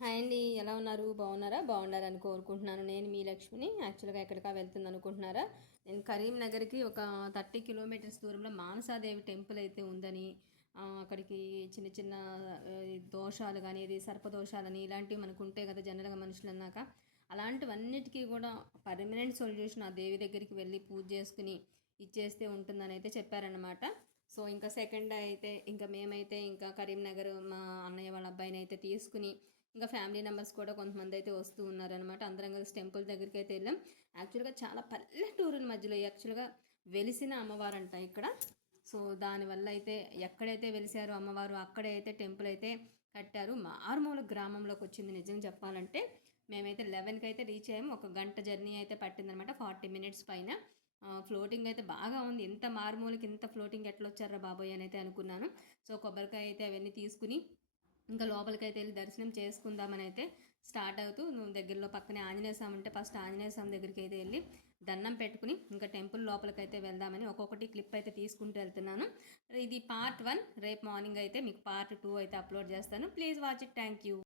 Hi అండి. ఎలా ఉన్నారు? బాగున్నారా? బాగుండాలని కోరుకుంటున్నాను. నేను మీ లక్ష్మిని. యాక్చువల్గా ఎక్కడికా వెళ్తుంది అనుకుంటున్నారా? నేను కరీంనగర్కి ఒక థర్టీ కిలోమీటర్స్ దూరంలో మానసాదేవి టెంపుల్ అయితే ఉందని అక్కడికి చిన్న చిన్న దోషాలు కానీ ఇది సర్పదోషాలని ఇలాంటివి మనకు ఉంటాయి కదా జనరల్గా మనుషులు అన్నాక. అలాంటివన్నిటికీ కూడా పర్మనెంట్ సొల్యూషన్ ఆ దేవి దగ్గరికి వెళ్ళి పూజ చేసుకుని ఇచ్చేస్తే ఉంటుందని అయితే చెప్పారనమాట సో ఇంకా సెకండ్ అయితే ఇంకా మేమైతే ఇంకా కరీంనగర్ మా అన్నయ్య వాళ్ళ అబ్బాయిని అయితే తీసుకుని ఇంకా ఫ్యామిలీ మెంబర్స్ కూడా కొంతమంది అయితే వస్తూ ఉన్నారనమాట అందరం కలిసి టెంపుల్ దగ్గరికి అయితే వెళ్ళాం. యాక్చువల్గా చాలా పల్లెటూరుల మధ్యలో యాక్చువల్గా వెలిసిన అమ్మవారంట ఇక్కడ. సో దానివల్ల అయితే ఎక్కడైతే వెలిసారో అమ్మవారు అక్కడే అయితే టెంపుల్ అయితే కట్టారు. మారుమూల గ్రామంలోకి వచ్చింది నిజం చెప్పాలంటే మేమైతే లెవెన్కి అయితే రీచ్ అయ్యాము. ఒక గంట జర్నీ అయితే పట్టిందనమాట ఫార్టీ మినిట్స్ పైన. ఫ్లోటింగ్ అయితే బాగా ఉంది. ఎంత మారుమూలకి ఇంత ఫ్లోటింగ్ ఎట్లా వచ్చారా బాబోయ్ అని అయితే అనుకున్నాను. సో కొబ్బరికాయ అయితే అవన్నీ తీసుకుని ఇంకా లోపలికి అయితే వెళ్ళి దర్శనం చేసుకుందామని అయితే స్టార్ట్ అవుతూ నువ్వు దగ్గరలో పక్కనే ఆంజనేయ స్వామి ఉంటే ఫస్ట్ ఆంజనేయ స్వామి దగ్గరికి అయితే వెళ్ళి దండం పెట్టుకుని ఇంకా టెంపుల్ లోపలికి అయితే వెళ్దామని ఒక్కొక్కటి క్లిప్ అయితే తీసుకుంటూ వెళ్తున్నాను. ఇది పార్ట్ వన్. రేపు మార్నింగ్ అయితే మీకు పార్ట్ టూ అయితే అప్లోడ్ చేస్తాను. Please watch it. Thank you